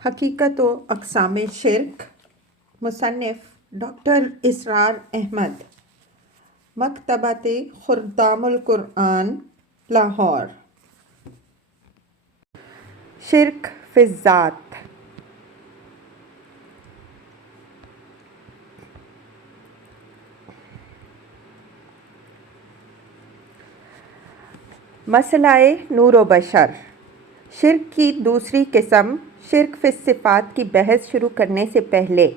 حقیقت و اقسام شرک، مصنف ڈاکٹر اسرار احمد، مکتبۃ خردام القرآن، لاہور۔ شرک فی الذات۔ مسئلہ نور و بشر۔ شرک کی دوسری قسم شرک فی الصفات کی بحث شروع کرنے سے پہلے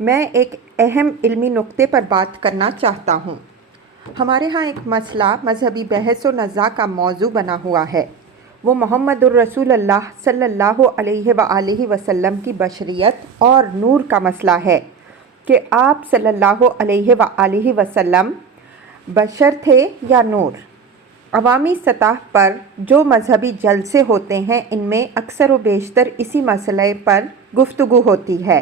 میں ایک اہم علمی نقطے پر بات کرنا چاہتا ہوں۔ ہمارے ہاں ایک مسئلہ مذہبی بحث و نزاع کا موضوع بنا ہوا ہے، وہ محمد الرسول اللہ صلی اللہ علیہ وآلہ وسلم کی بشریت اور نور کا مسئلہ ہے کہ آپ صلی اللہ علیہ وآلہ وسلم بشر تھے یا نور۔ عوامی سطح پر جو مذہبی جلسے ہوتے ہیں ان میں اکثر و بیشتر اسی مسئلے پر گفتگو ہوتی ہے۔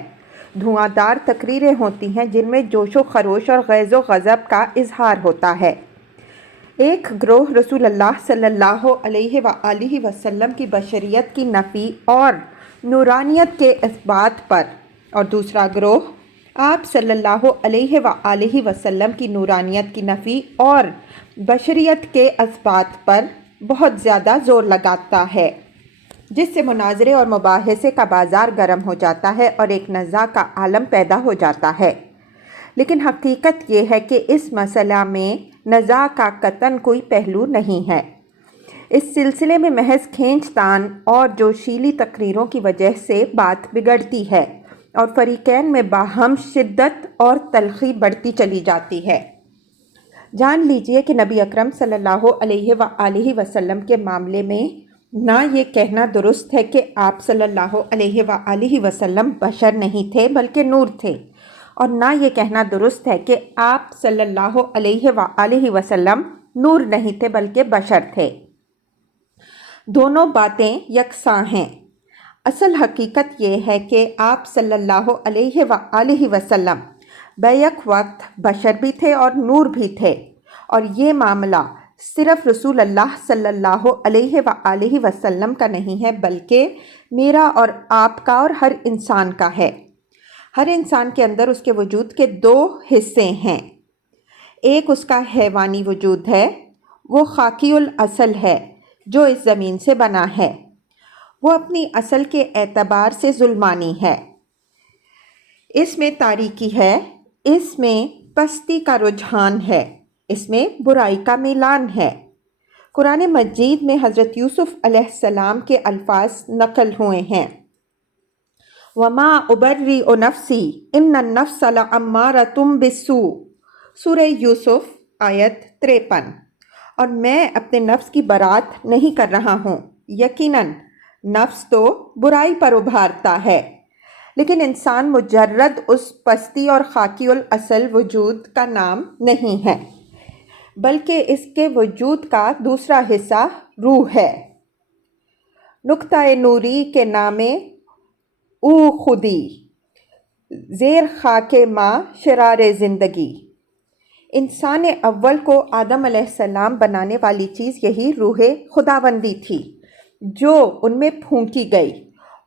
دھواں دار تقریریں ہوتی ہیں جن میں جوش و خروش اور غیظ و غضب کا اظہار ہوتا ہے۔ ایک گروہ رسول اللہ صلی اللہ علیہ وآلہ وسلم کی بشریت کی نفی اور نورانیت کے اثبات پر، اور دوسرا گروہ آپ صلی اللہ علیہ وآلہ وسلم کی نورانیت کی نفی اور بشریت کے اثبات پر بہت زیادہ زور لگاتا ہے، جس سے مناظرے اور مباحثے کا بازار گرم ہو جاتا ہے اور ایک نزاع کا عالم پیدا ہو جاتا ہے۔ لیکن حقیقت یہ ہے کہ اس مسئلہ میں نزاع کا قطعاً کوئی پہلو نہیں ہے۔ اس سلسلے میں محض کھینچ تان اور جوشیلی تقریروں کی وجہ سے بات بگڑتی ہے اور فریقین میں باہم شدت اور تلخی بڑھتی چلی جاتی ہے۔ جان لیجئے کہ نبی اکرم صلی اللہ علیہ وآلہ وسلم کے معاملے میں نہ یہ کہنا درست ہے کہ آپ صلی اللہ علیہ وآلہ وسلم بشر نہیں تھے بلکہ نور تھے، اور نہ یہ کہنا درست ہے کہ آپ صلی اللہ علیہ وآلہ وسلم نور نہیں تھے بلکہ بشر تھے۔ دونوں باتیں یکساں ہیں۔ اصل حقیقت یہ ہے کہ آپ صلی اللہ علیہ وآلہ وسلم بیک وقت بشر بھی تھے اور نور بھی تھے، اور یہ معاملہ صرف رسول اللہ صلی اللہ علیہ وآلہ وسلم کا نہیں ہے بلکہ میرا اور آپ کا اور ہر انسان کا ہے۔ ہر انسان کے اندر اس کے وجود کے دو حصے ہیں۔ ایک اس کا حیوانی وجود ہے، وہ خاکی الاصل ہے جو اس زمین سے بنا ہے، وہ اپنی اصل کے اعتبار سے ظلمانی ہے، اس میں تاریکی ہے، اس میں پستی کا رجحان ہے، اس میں برائی کا میلان ہے۔ قرآن مجید میں حضرت یوسف علیہ السلام کے الفاظ نقل ہوئے ہیں، وَمَا أُبَرِّئُ نَفْسِي إِنَّ النَّفْسَ لَأَمَّارَةٌ بِالسُّوءِ، سورہ یوسف آیت 53۔ اور میں اپنے نفس کی برات نہیں کر رہا ہوں، یقیناً نفس تو برائی پر ابھارتا ہے، لیکن انسان مجرد اس پستی اور خاکی الاصل وجود کا نام نہیں ہے بلکہ اس کے وجود کا دوسرا حصہ روح ہے۔ نقطہ نوری کے نام او خودی، زیر خاک ماں شرار زندگی۔ انسان اول کو آدم علیہ السلام بنانے والی چیز یہی روح خداوندی تھی جو ان میں پھونکی گئی،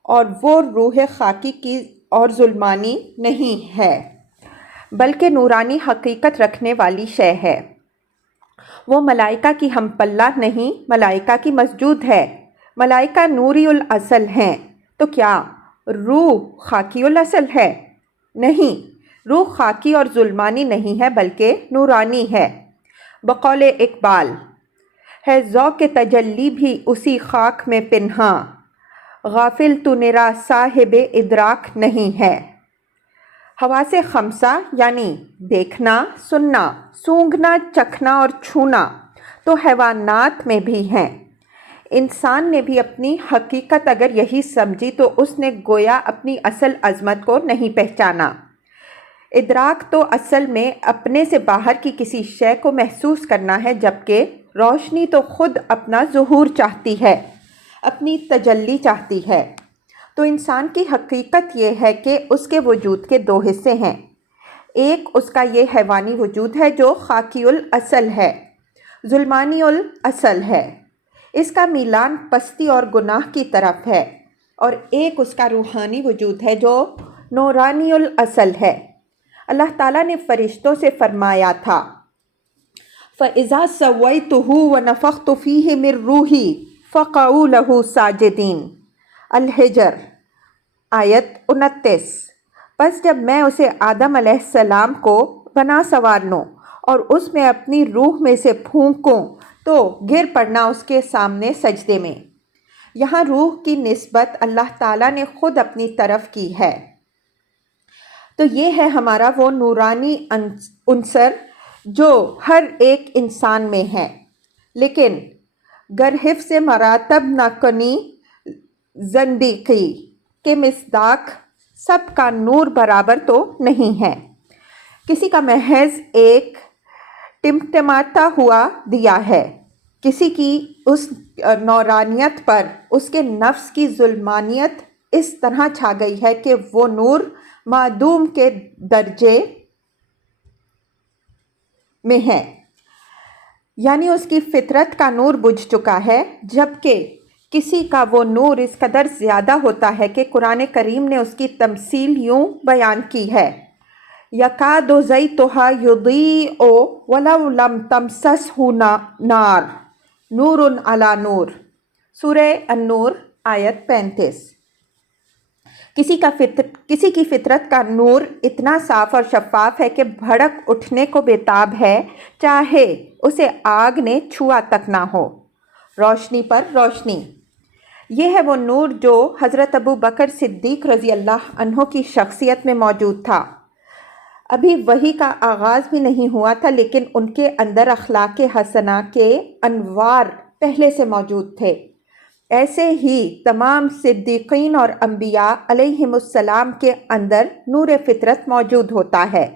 اور وہ روح خاکی کی اور ظلمانی نہیں ہے بلکہ نورانی حقیقت رکھنے والی شے ہے۔ وہ ملائکہ کی ہم پلہ نہیں، ملائکہ کی مسجود ہے۔ ملائکہ نوری الاصل ہیں، تو کیا روح خاکی الاصل ہے؟ نہیں، روح خاکی اور ظلمانی نہیں ہے بلکہ نورانی ہے۔ بقول اقبال، ہے ذوق تجلی بھی اسی خاک میں پنہاں، غافل تو نرا صاحب ادراک نہیں ہے۔ حواس خمسہ یعنی دیکھنا، سننا، سونگھنا، چکھنا اور چھونا تو حیوانات میں بھی ہیں۔ انسان نے بھی اپنی حقیقت اگر یہی سمجھی تو اس نے گویا اپنی اصل عظمت کو نہیں پہچانا۔ ادراک تو اصل میں اپنے سے باہر کی کسی شے کو محسوس کرنا ہے، جبکہ روشنی تو خود اپنا ظہور چاہتی ہے، اپنی تجلی چاہتی ہے۔ تو انسان کی حقیقت یہ ہے کہ اس کے وجود کے دو حصے ہیں۔ ایک اس کا یہ حیوانی وجود ہے جو خاکی الاصل ہے، ظلمانی الاصل ہے، اس کا میلان پستی اور گناہ کی طرف ہے، اور ایک اس کا روحانی وجود ہے جو نورانی الاصل ہے۔ اللہ تعالیٰ نے فرشتوں سے فرمایا تھا فَإِذَا سَوَّيْتُهُ وَنَفَخْتُ فِيهِ مِن رُّوحِي فَقَعُوا لَهُ سَاجِدِينَ۔ الحجر آیت 29۔ پس جب میں اسے آدم علیہ السلام کو بنا سنوار لوں اور اس میں اپنی روح میں سے پھونکوں تو گر پڑنا اس کے سامنے سجدے میں۔ یہاں روح کی نسبت اللہ تعالیٰ نے خود اپنی طرف کی ہے۔ تو یہ ہے ہمارا وہ نورانی عنصر جو ہر ایک انسان میں ہے، لیکن گر حفظ مراتب نہ کنی زندگی کے مصداق سب کا نور برابر تو نہیں ہے۔ کسی کا محض ایک ٹمٹماتا ہوا دیا ہے، کسی کی اس نورانیت پر اس کے نفس کی ظلمانیت اس طرح چھا گئی ہے کہ وہ نور معدوم کے درجے میں ہے، یعنی اس کی فطرت کا نور بجھ چکا ہے، جبکہ کسی کا وہ نور اس قدر زیادہ ہوتا ہے کہ قرآن کریم نے اس کی تمثیل یوں بیان کی ہے یَکَادُ زَیْتُهَا یُضِیءُ وَلَوْ لَمْ تَمْسَسْهُ نَارٌ نُورٌ عَلیٰ نور۔ سورہ النور آیت 35۔ کسی کی فطرت کا نور اتنا صاف اور شفاف ہے کہ بھڑک اٹھنے کو بےتاب ہے، چاہے اسے آگ نے چھوا تک نہ ہو۔ روشنی پر روشنی، یہ ہے وہ نور جو حضرت ابو بکر صدیق رضی اللہ عنہ کی شخصیت میں موجود تھا۔ ابھی وحی کا آغاز بھی نہیں ہوا تھا، لیکن ان کے اندر اخلاق حسنہ کے انوار پہلے سے موجود تھے۔ ایسے ہی تمام صدیقین اور انبیاء علیہم السلام کے اندر نور فطرت موجود ہوتا ہے۔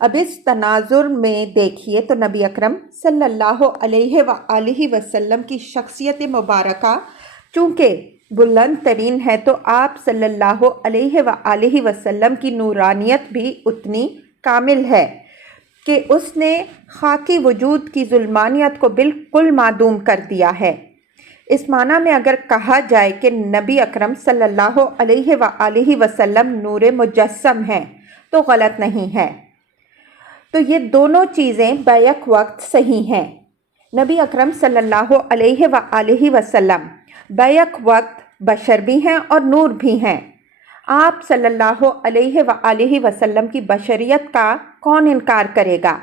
اب اس تناظر میں دیکھیے تو نبی اکرم صلی اللہ علیہ وآلہ وسلم کی شخصیت مبارکہ چونکہ بلند ترین ہے، تو آپ صلی اللہ علیہ وآلہ وسلم کی نورانیت بھی اتنی کامل ہے کہ اس نے خاکی وجود کی ظلمانیت کو بالکل معدوم کر دیا ہے۔ اس معنی میں اگر کہا جائے کہ نبی اکرم صلی اللہ علیہ وآلہ وسلم نور مجسم ہیں تو غلط نہیں ہے۔ تو یہ دونوں چیزیں بیک وقت صحیح ہیں۔ نبی اکرم صلی اللہ علیہ وآلہ وسلم بیک وقت بشر بھی ہیں اور نور بھی ہیں۔ آپ صلی اللہ علیہ وآلہ وسلم کی بشریت کا کون انکار کرے گا؟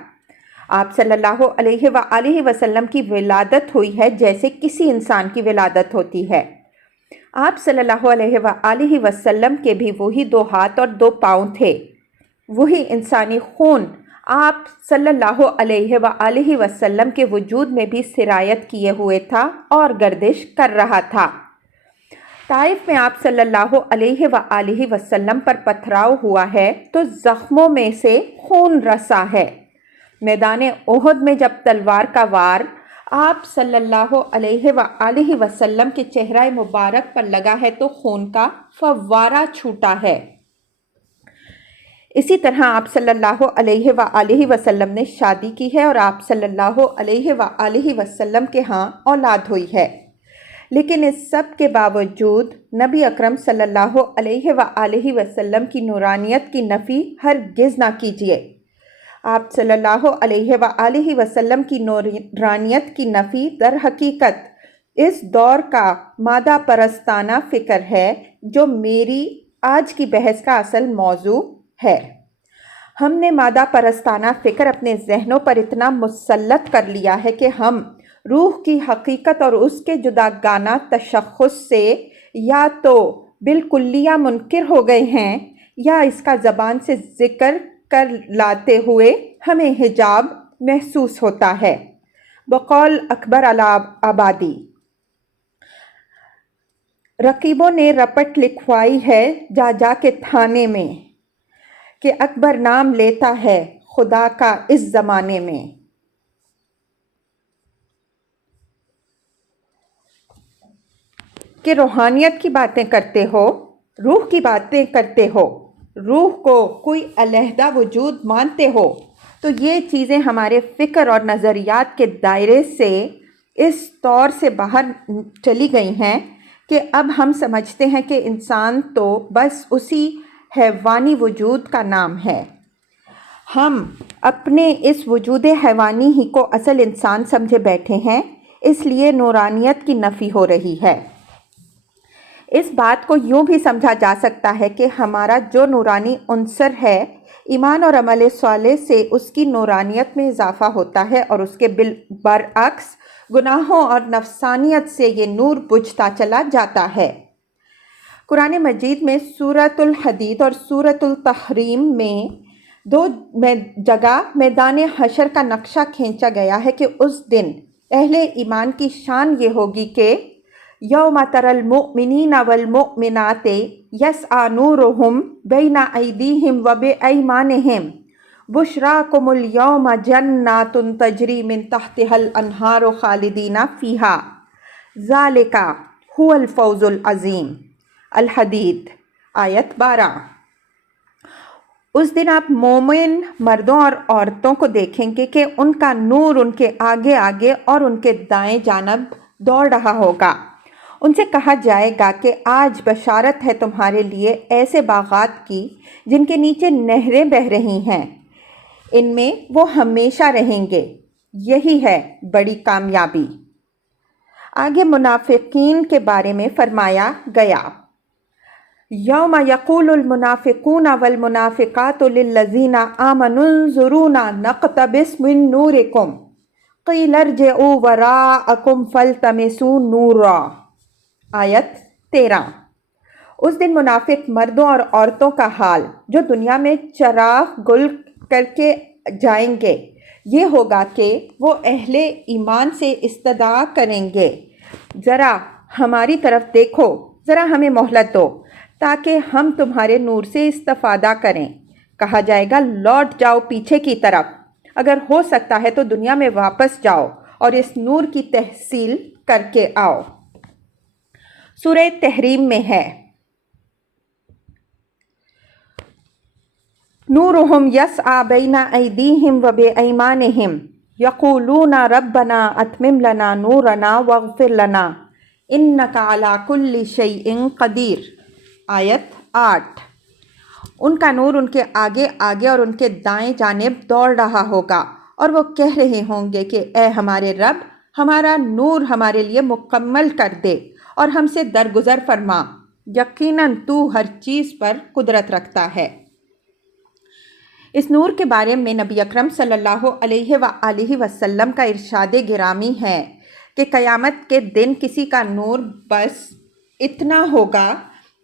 آپ صلی اللہ علیہ وآلہ وسلم کی ولادت ہوئی ہے جیسے کسی انسان کی ولادت ہوتی ہے۔ آپ صلی اللہ علیہ وآلہ وسلم کے بھی وہی 2 ہاتھ اور 2 پاؤں تھے، وہی انسانی خون آپ صلی اللہ علیہ وآلہ وسلم کے وجود میں بھی سرایت کیے ہوئے تھا اور گردش کر رہا تھا۔ طائف میں آپ صلی اللہ علیہ وآلہ وسلم پر پتھراؤ ہوا ہے تو زخموں میں سے خون رسا ہے۔ میدان احد میں جب تلوار کا وار آپ صلی اللہ علیہ وآلہ وسلم کے چہرہ مبارک پر لگا ہے تو خون کا فوارہ چھوٹا ہے۔ اسی طرح آپ صلی اللہ علیہ وآلہ وسلم نے شادی کی ہے اور آپ صلی اللہ علیہ وآلہ وسلم کے ہاں اولاد ہوئی ہے، لیکن اس سب کے باوجود نبی اکرم صلی اللہ علیہ وآلہ وسلم کی نورانیت کی نفی ہرگز نہ کیجیے۔ آپ صلی اللہ علیہ وآلہ وسلم کی نورانیت کی نفی در حقیقت اس دور کا مادہ پرستانہ فکر ہے جو میری آج کی بحث کا اصل موضوع ہے۔ ہم نے مادہ پرستانہ فکر اپنے ذہنوں پر اتنا مسلط کر لیا ہے کہ ہم روح کی حقیقت اور اس کے جداگانہ تشخص سے یا تو بالکلیہ منکر ہو گئے ہیں یا اس کا زبان سے ذکر کر لاتے ہوئے ہمیں حجاب محسوس ہوتا ہے۔ بقول اکبر آبادی، رقیبوں نے رپٹ لکھوائی ہے جا جا کے تھانے میں کہ اکبر نام لیتا ہے خدا کا اس زمانے میں۔ کہ روحانیت کی باتیں کرتے ہو، روح کی باتیں کرتے ہو، روح کو کوئی علیحدہ وجود مانتے ہو، تو یہ چیزیں ہمارے فکر اور نظریات کے دائرے سے اس طور سے باہر چلی گئی ہیں کہ اب ہم سمجھتے ہیں کہ انسان تو بس اسی حیوانی وجود کا نام ہے۔ ہم اپنے اس وجود حیوانی ہی کو اصل انسان سمجھے بیٹھے ہیں، اس لیے نورانیت کی نفی ہو رہی ہے۔ اس بات کو یوں بھی سمجھا جا سکتا ہے کہ ہمارا جو نورانی عنصر ہے، ایمان اور عمل صالح سے اس کی نورانیت میں اضافہ ہوتا ہے اور اس کے برعکس گناہوں اور نفسانیت سے یہ نور بجھتا چلا جاتا ہے۔ قرآن مجید میں سورۃ الحدید اور سورۃ التحریم میں دو جگہ میدان حشر کا نقشہ کھینچا گیا ہے کہ اس دن اہل ایمان کی شان یہ ہوگی کہ یوم تری المؤمنین والمؤمنات یسعی نورہم بین ایدیہم وبایمانہم بشراکم الیوم جنات تجری من تحتہا الانہار خالدین فیہا ذالک هو الفوز العظیم۔ الحدید آیت 12۔ اس دن آپ مومن مردوں اور عورتوں کو دیکھیں گے کہ ان کا نور ان کے آگے آگے اور ان کے دائیں جانب دوڑ رہا ہوگا۔ ان سے کہا جائے گا کہ آج بشارت ہے تمہارے لیے ایسے باغات کی جن کے نیچے نہریں بہہ رہی ہیں، ان میں وہ ہمیشہ رہیں گے، یہی ہے بڑی کامیابی۔ آگے منافقین کے بارے میں فرمایا گیا، یوم یقول المنافقون والمنافقات للذین آمنوا انظرونا نقتبس من نورکم قیل ارجعوا وراءکم فالتمسوا نورا۔ آیت 13۔ اس دن منافق مردوں اور عورتوں کا حال جو دنیا میں چراغ گل کر کے جائیں گے یہ ہوگا کہ وہ اہل ایمان سے استدعا کریں گے، ذرا ہماری طرف دیکھو، ذرا ہمیں مہلت دو تاکہ ہم تمہارے نور سے استفادہ کریں۔ کہا جائے گا لوٹ جاؤ پیچھے کی طرف، اگر ہو سکتا ہے تو دنیا میں واپس جاؤ اور اس نور کی تحصیل کر کے آؤ۔ سورہ تحریم میں ہے، نورہم یسعی بین ایدیہم وبایمانہم یقولون ربنا اتمم لنا نورنا واغفر لنا انک علی کل شیء قدیر۔ آیت 8۔ ان کا نور ان کے آگے آگے اور ان کے دائیں جانب دوڑ رہا ہوگا اور وہ کہہ رہے ہوں گے کہ اے ہمارے رب، ہمارا نور ہمارے لیے مکمل کر دے اور ہم سے درگزر فرما، یقیناً تو ہر چیز پر قدرت رکھتا ہے۔ اس نور کے بارے میں نبی اکرم صلی اللہ علیہ وآلہ وسلم کا ارشاد گرامی ہے کہ قیامت کے دن کسی کا نور بس اتنا ہوگا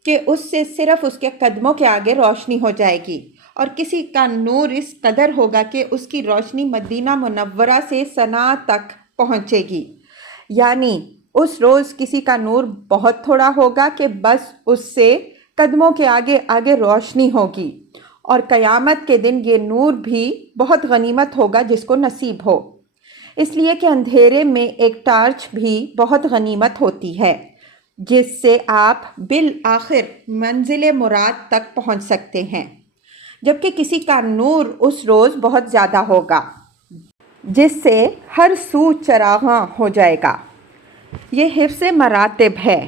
کہ اس سے صرف اس کے قدموں کے آگے روشنی ہو جائے گی، اور کسی کا نور اس قدر ہوگا کہ اس کی روشنی مدینہ منورہ سے صنعاء تک پہنچے گی۔ یعنی اس روز کسی کا نور بہت تھوڑا ہوگا کہ بس اس سے قدموں کے آگے آگے روشنی ہوگی، اور قیامت کے دن یہ نور بھی بہت غنیمت ہوگا جس کو نصیب ہو، اس لیے کہ اندھیرے میں ایک ٹارچ بھی بہت غنیمت ہوتی ہے جس سے آپ بالآخر منزل مراد تک پہنچ سکتے ہیں، جبکہ کسی کا نور اس روز بہت زیادہ ہوگا جس سے ہر سو چراغاں ہو جائے گا۔ یہ حفظ مراتب ہے۔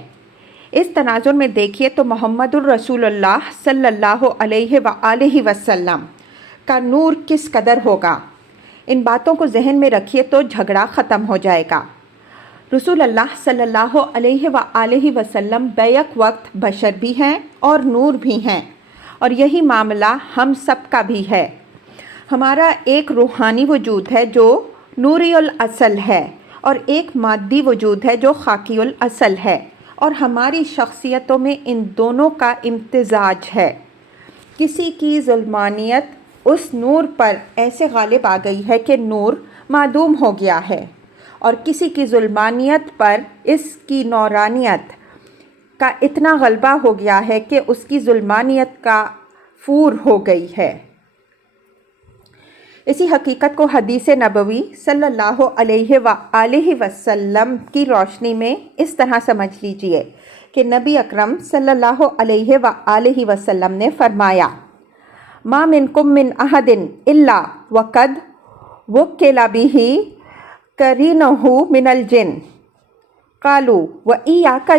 اس تناظر میں دیکھیے تو محمد الرسول اللہ صلی اللہ علیہ وآلہ وسلم کا نور کس قدر ہوگا۔ ان باتوں کو ذہن میں رکھیے تو جھگڑا ختم ہو جائے گا۔ رسول اللہ صلی اللہ علیہ وآلہ وسلم بیک وقت بشر بھی ہیں اور نور بھی ہیں، اور یہی معاملہ ہم سب کا بھی ہے۔ ہمارا ایک روحانی وجود ہے جو نوری الاصل ہے، اور ایک مادی وجود ہے جو خاکی الاصل ہے، اور ہماری شخصیتوں میں ان دونوں کا امتزاج ہے۔ کسی کی ظلمانیت اس نور پر ایسے غالب آ گئی ہے کہ نور معدوم ہو گیا ہے، اور کسی کی ظلمانیت پر اس کی نورانیت کا اتنا غلبہ ہو گیا ہے کہ اس کی ظلمانیت کا فور ہو گئی ہے۔ اسی حقیقت کو حدیث نبوی صلی اللہ علیہ وآلہ وسلم کی روشنی میں اس طرح سمجھ لیجئے کہ نبی اکرم صلی اللہ علیہ وآلہ وسلم نے فرمایا، ما منکم من احد الا وقد وکل بہ قرینہ من الجن قالوا وإياك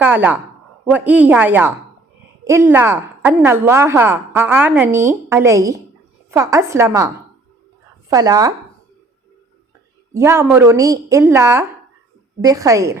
قال وإياي إلا أن الله أعانني عليه فأسلم فلا يأمرني إلا بخير۔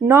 9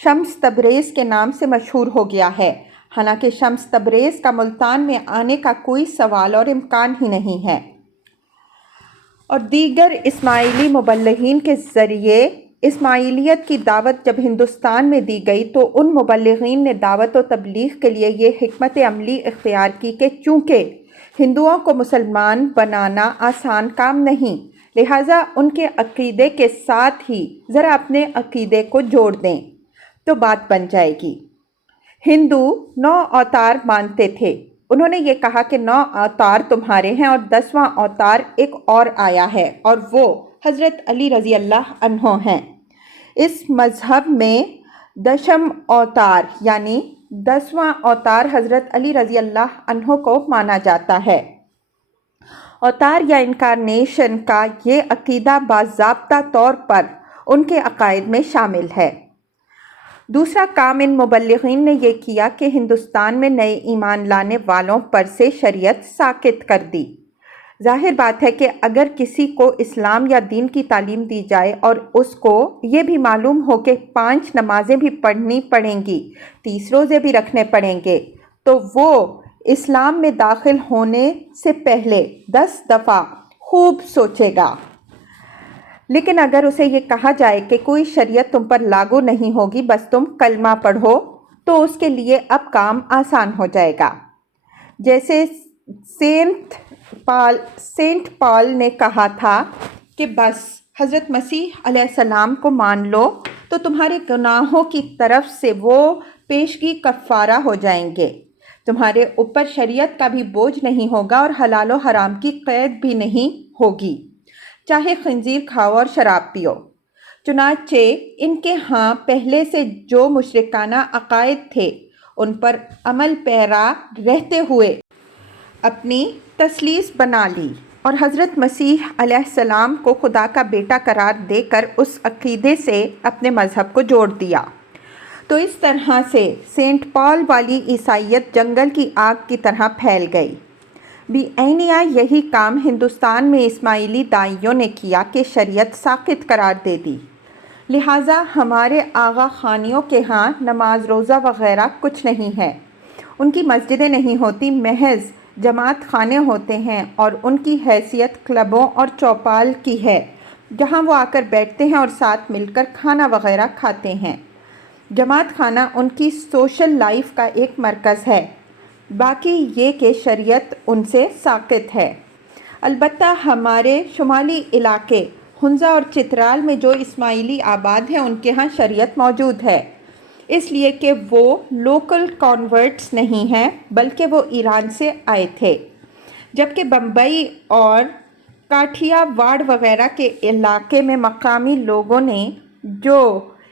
شمس تبریز کے نام سے مشہور ہو گیا ہے، حالانکہ شمس تبریز کا ملتان میں آنے کا کوئی سوال اور امکان ہی نہیں ہے۔ اور دیگر اسماعیلی مبلغین کے ذریعے اسماعیلیت کی دعوت جب ہندوستان میں دی گئی تو ان مبلغین نے دعوت و تبلیغ کے لیے یہ حکمت عملی اختیار کی کہ چونکہ ہندوؤں کو مسلمان بنانا آسان کام نہیں، لہٰذا ان کے عقیدے کے ساتھ ہی ذرا اپنے عقیدے کو جوڑ دیں تو بات بن جائے گی۔ ہندو 9 اوتار مانتے تھے، انہوں نے یہ کہا کہ 9 اوتار تمہارے ہیں اور 10واں اوتار ایک اور آیا ہے اور وہ حضرت علی رضی اللہ عنہ ہیں۔ اس مذہب میں دشم اوتار یعنی 10واں اوتار حضرت علی رضی اللہ عنہ کو مانا جاتا ہے۔ اوتار یا انکارنیشن کا یہ عقیدہ باضابطہ طور پر ان کے عقائد میں شامل ہے۔ دوسرا کام ان مبلغین نے یہ کیا کہ ہندوستان میں نئے ایمان لانے والوں پر سے شریعت ساقط کر دی۔ ظاہر بات ہے کہ اگر کسی کو اسلام یا دین کی تعلیم دی جائے اور اس کو یہ بھی معلوم ہو کہ 5 نمازیں بھی پڑھنی پڑیں گی، 30 روزے بھی رکھنے پڑیں گے، تو وہ اسلام میں داخل ہونے سے پہلے 10 دفعہ خوب سوچے گا۔ لیکن اگر اسے یہ کہا جائے کہ کوئی شریعت تم پر لاگو نہیں ہوگی، بس تم کلمہ پڑھو، تو اس کے لیے اب کام آسان ہو جائے گا۔ جیسے سینٹ پال نے کہا تھا کہ بس حضرت مسیح علیہ السلام کو مان لو تو تمہارے گناہوں کی طرف سے وہ پیشگی کفارہ ہو جائیں گے، تمہارے اوپر شریعت کا بھی بوجھ نہیں ہوگا اور حلال و حرام کی قید بھی نہیں ہوگی، چاہے خنزیر کھاؤ اور شراب پیو۔ چنانچہ ان کے ہاں پہلے سے جو مشرکانہ عقائد تھے ان پر عمل پیرا رہتے ہوئے اپنی تثلیث بنا لی اور حضرت مسیح علیہ السلام کو خدا کا بیٹا قرار دے کر اس عقیدے سے اپنے مذہب کو جوڑ دیا۔ تو اس طرح سے سینٹ پال والی عیسائیت جنگل کی آگ کی طرح پھیل گئی۔ بعینیہ یہی کام ہندوستان میں اسماعیلی داعیوں نے کیا کہ شریعت ساقط قرار دے دی، لہٰذا ہمارے آغا خانیوں کے ہاں نماز روزہ وغیرہ کچھ نہیں ہے، ان کی مسجدیں نہیں ہوتی، محض جماعت خانے ہوتے ہیں اور ان کی حیثیت کلبوں اور چوپال کی ہے جہاں وہ آ کر بیٹھتے ہیں اور ساتھ مل کر کھانا وغیرہ کھاتے ہیں۔ جماعت خانہ ان کی سوشل لائف کا ایک مرکز ہے، باقی یہ کہ شریعت ان سے ساقط ہے۔ البتہ ہمارے شمالی علاقے ہنزا اور چترال میں جو اسماعیلی آباد ہیں ان کے ہاں شریعت موجود ہے، اس لیے کہ وہ لوکل کانورٹس نہیں ہیں بلکہ وہ ایران سے آئے تھے، جبکہ بمبئی اور کاٹھیا واڑ وغیرہ کے علاقے میں مقامی لوگوں نے جو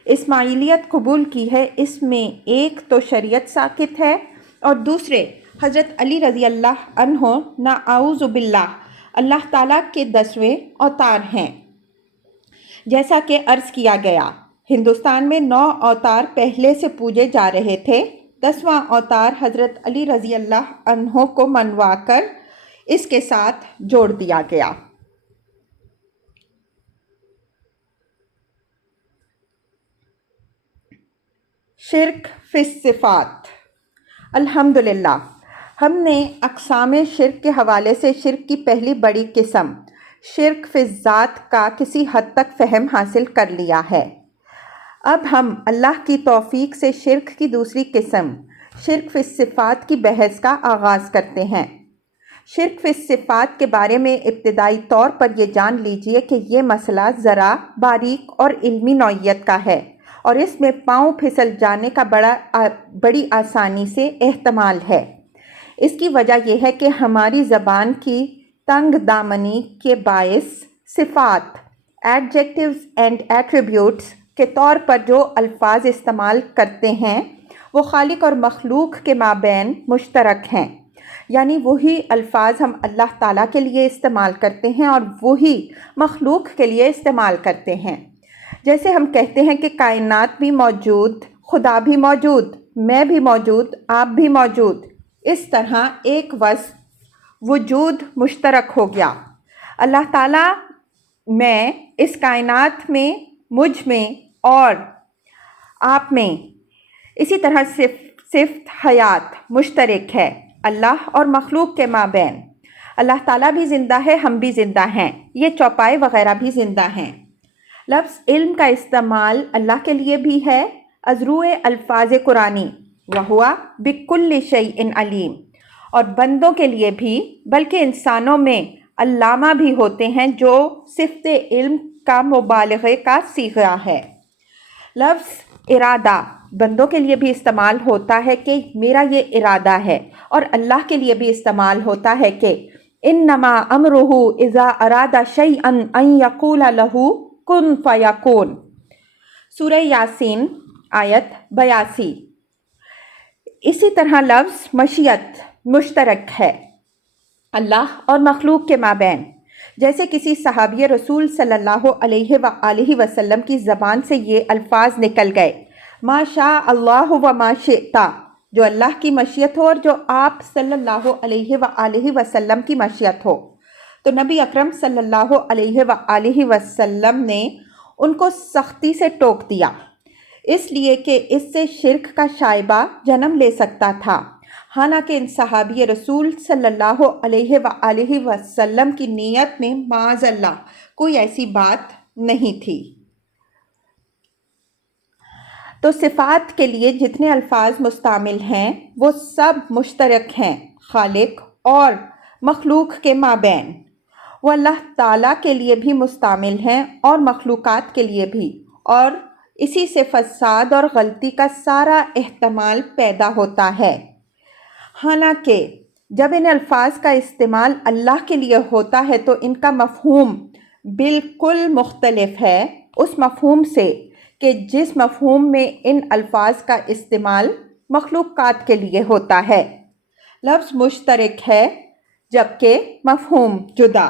اسماعیلیت قبول کی ہے، اس میں ایک تو شریعت ساقط ہے اور دوسرے حضرت علی رضی اللہ عنہ نعوذ باللہ اللہ تعالیٰ کے 10ویں اوتار ہیں۔ جیسا کہ عرض کیا گیا، ہندوستان میں 9 اوتار پہلے سے پوجے جا رہے تھے، 10واں اوتار حضرت علی رضی اللہ عنہ کو منوا کر اس کے ساتھ جوڑ دیا گیا۔ شرک فی الصفات۔ الحمدللہ ہم نے اقسام شرک کے حوالے سے شرک کی پہلی بڑی قسم شرک فی الذات کا کسی حد تک فہم حاصل کر لیا ہے۔ اب ہم اللہ کی توفیق سے شرک کی دوسری قسم شرک فی الصفات کی بحث کا آغاز کرتے ہیں۔ شرک فی الصفات کے بارے میں ابتدائی طور پر یہ جان لیجئے کہ یہ مسئلہ ذرا باریک اور علمی نوعیت کا ہے اور اس میں پاؤں پھسل جانے کا بڑی آسانی سے احتمال ہے۔ اس کی وجہ یہ ہے کہ ہماری زبان کی تنگ دامنی کے باعث صفات ایڈجیکٹیوز اینڈ ایٹریبیوٹس کے طور پر جو الفاظ استعمال کرتے ہیں وہ خالق اور مخلوق کے مابین مشترک ہیں، یعنی وہی الفاظ ہم اللہ تعالیٰ کے لیے استعمال کرتے ہیں اور وہی مخلوق کے لیے استعمال کرتے ہیں۔ جیسے ہم کہتے ہیں کہ کائنات بھی موجود، خدا بھی موجود، میں بھی موجود، آپ بھی موجود، اس طرح ایک وصف وجود مشترک ہو گیا۔ اللہ تعالیٰ میں، اس کائنات میں، مجھ میں اور آپ میں اسی طرح صفت حیات مشترک ہے اللہ اور مخلوق کے مابین۔ اللہ تعالیٰ بھی زندہ ہے، ہم بھی زندہ ہیں، یہ چوپائے وغیرہ بھی زندہ ہیں۔ لفظ علم کا استعمال اللہ کے لیے بھی ہے ازروع الفاظ قرآنی وہوا بکل شیء علیم، اور بندوں کے لیے بھی، بلکہ انسانوں میں علامہ بھی ہوتے ہیں جو صفت علم کا مبالغے کا صیغہ ہے۔ لفظ ارادہ بندوں کے لیے بھی استعمال ہوتا ہے کہ میرا یہ ارادہ ہے، اور اللہ کے لیے بھی استعمال ہوتا ہے کہ انما امرہ اذا اراد شیئا ان یقول لہ کن فیکون۔ سورہ یاسین آیت 82۔ اسی طرح لفظ مشیت مشترک ہے اللہ اور مخلوق کے مابین، جیسے کسی صحابی رسول صلی اللہ علیہ وآلہ وسلم کی زبان سے یہ الفاظ نکل گئے، ما شاء اللہ و ما شئت، جو اللہ کی مشیت ہو اور جو آپ صلی اللہ علیہ وآلہ وسلم کی مشیت ہو، تو نبی اکرم صلی اللہ علیہ وآلہ وسلم نے ان کو سختی سے ٹوک دیا، اس لیے کہ اس سے شرک کا شائبہ جنم لے سکتا تھا، حالانکہ ان صحابی رسول صلی اللہ علیہ وآلہ وسلم کی نیت میں معاذ اللہ کوئی ایسی بات نہیں تھی۔ تو صفات کے لیے جتنے الفاظ مستعمل ہیں وہ سب مشترک ہیں خالق اور مخلوق کے مابین۔ وہ اللہ تعالیٰ کے لیے بھی مستعمل ہیں اور مخلوقات کے لیے بھی، اور اسی سے فساد اور غلطی کا سارا احتمال پیدا ہوتا ہے۔ حالانکہ جب ان الفاظ کا استعمال اللہ کے لیے ہوتا ہے تو ان کا مفہوم بالکل مختلف ہے اس مفہوم سے کہ جس مفہوم میں ان الفاظ کا استعمال مخلوقات کے لیے ہوتا ہے۔ لفظ مشترک ہے جبکہ مفہوم جدا۔